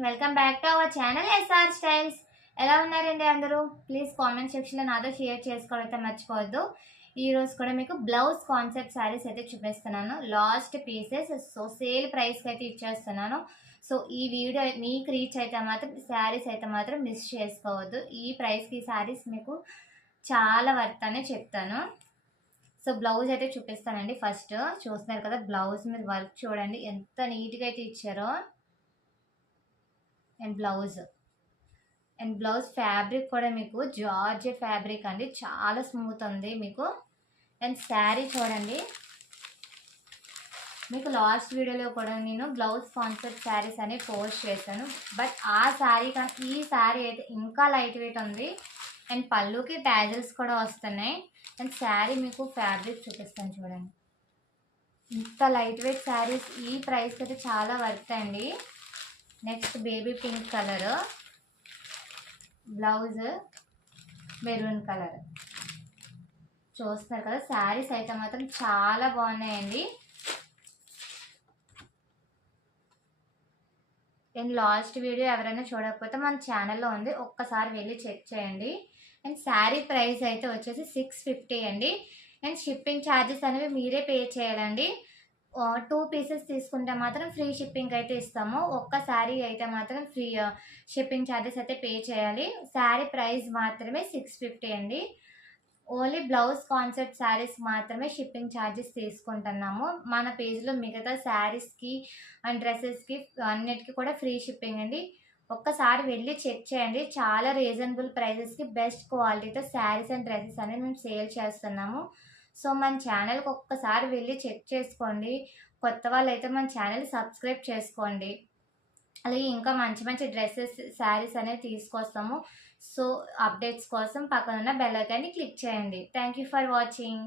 Welcome back to our channel SR styles. ఎలా ఉన్నారండి అందరూ? ప్లీజ్ కామెంట్ సెక్షన్లో నాతో షేర్ చేసుకోవడం అయితే మర్చిపోవద్దు. ఈరోజు కూడా మీకు బ్లౌజ్ కాన్సెప్ట్ శారీస్ అయితే చూపిస్తున్నాను. Last pieces. సో సేల్ ప్రైస్కి అయితే ఇచ్చేస్తున్నాను. సో ఈ వీడియో మీకు రీచ్ అయితే మాత్రం శారీస్ అయితే మాత్రం మిస్ చేసుకోవద్దు. ఈ ప్రైస్కి ఈ శారీస్ మీకు చాలా వర్త్ అనే చెప్తాను. సో బ్లౌజ్ అయితే చూపిస్తానండి. ఫస్ట్ చూస్తున్నారు కదా, బ్లౌజ్ మీద వర్క్ చూడండి ఎంత నీట్గా అయితే ఇచ్చారో. అండ్ బ్లౌజ్ ఫ్యాబ్రిక్ కూడా మీకు జార్జెట్ ఫ్యాబ్రిక్ అండి, చాలా స్మూత్ ఉంది మీకు. అండ్ శారీ చూడండి, మీకు లాస్ట్ వీడియోలో కూడా నేను బ్లౌజ్ కాన్సెప్ట్ శారీస్ అని పోస్ట్ చేశాను. బట్ ఆ శారీ కానీ ఈ శారీ అయితే ఇంకా లైట్ వెయిట్ ఉంది. అండ్ పళ్ళుకి ట్యాజల్స్ కూడా వస్తున్నాయి. అండ్ శారీ మీకు ఫ్యాబ్రిక్ చూపిస్తాను చూడండి. ఇంత లైట్ వెయిట్ శారీస్ ఈ ప్రైస్కి అయితే చాలా వర్త్ అండి. Next baby pink colour, blouse maroon colour. చూస్తున్నారు కదా, శారీస్ అయితే మాత్రం చాలా బాగున్నాయండి. అండ్ లాస్ట్ వీడియో ఎవరైనా చూడకపోతే మన ఛానల్లో ఉంది, ఒక్కసారి వెళ్ళి చెక్ చేయండి. అండ్ శారీ ప్రైస్ అయితే వచ్చేసి 650 అండి. అండ్ షిప్పింగ్ ఛార్జెస్ అనేవి మీరే పే చేయాలండి. 2 పీసెస్ తీసుకుంటే మాత్రం ఫ్రీ షిప్పింగ్ అయితే ఇస్తాము. ఒక్క శారీ అయితే మాత్రం ఫ్రీ షిప్పింగ్ ఛార్జెస్ అయితే పే చేయాలి. శారీ ప్రైస్ మాత్రమే 650 అండి. ఓన్లీ బ్లౌజ్ కాన్సెప్ట్ శారీస్ మాత్రమే షిప్పింగ్ ఛార్జెస్ తీసుకుంటున్నాము. మన పేజ్లో మిగతా శారీస్కి అండ్ డ్రెస్సెస్కి అన్నిటికీ కూడా ఫ్రీ షిప్పింగ్ అండి. ఒక్కసారి వెళ్ళి చెక్ చేయండి. చాలా రీజనబుల్ ప్రైజెస్కి బెస్ట్ క్వాలిటీతో శారీస్ అండ్ డ్రెస్సెస్ అనేవి మేము సేల్ చేస్తున్నాము. సో మన ఛానల్కి ఒక్కసారి వెళ్ళి చెక్ చేసుకోండి. కొత్త వాళ్ళు అయితే మన ఛానల్ సబ్స్క్రైబ్ చేసుకోండి. అలాగే ఇంకా మంచి మంచి డ్రెస్సెస్ శారీస్ అనేవి తీసుకొస్తాము. సో అప్డేట్స్ కోసం పక్కన ఉన్న బెల్ ఐకాన్ని క్లిక్ చేయండి. Thank you for watching.